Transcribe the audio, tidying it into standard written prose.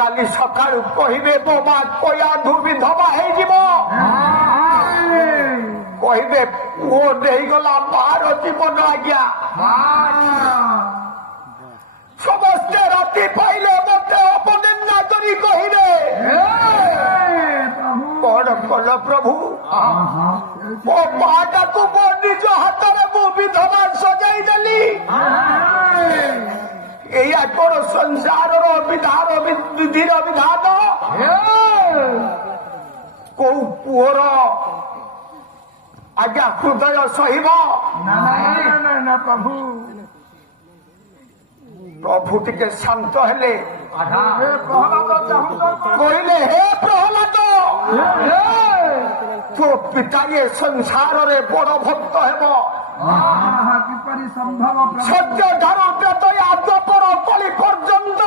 কালি সকাল কহিবে বোমা কয়া ধুবি ধবা হয়ে যাব কহিবে পুଅ ଦେଇଗଲା ବାହାର ଜୀବନ ଆଜ୍ଞା ସମସ୍ତେ ରାତି ପାଇଲେ ମତେ ଅପନିନ୍ଦା କରି କହିବେ କଣ କଲ ପ୍ରଭୁ ମୋ ମାଟାକୁ ମୋ ନିଜ ହାତରେ ମୁଁ ବିଧବା ସଜାଇ ଦେଲି ଏଇଆ କଣ ସଂସାରର ବିଧାନ ବିଧିର ବିଧାନ କୋଉ ପୁଅର ଆଜ୍ଞା ହୃଦୟ ସହିବ ନା ପ୍ରଭୁ ପ୍ରଭୁ ଟିକେ ଶାନ୍ତ ହେଲେ କହିଲେ ହେ ପ୍ରହ୍ଲାଦ ତୋ ପିତା ଏ ସଂସାରରେ ବଡ ଭକ୍ତ ହେବ କିପରି ସମ୍ଭବ ସତ୍ୟ ଧାର ପ୍ରେତ ଆଦ୍ୟପର କଳି ପର୍ଯ୍ୟନ୍ତ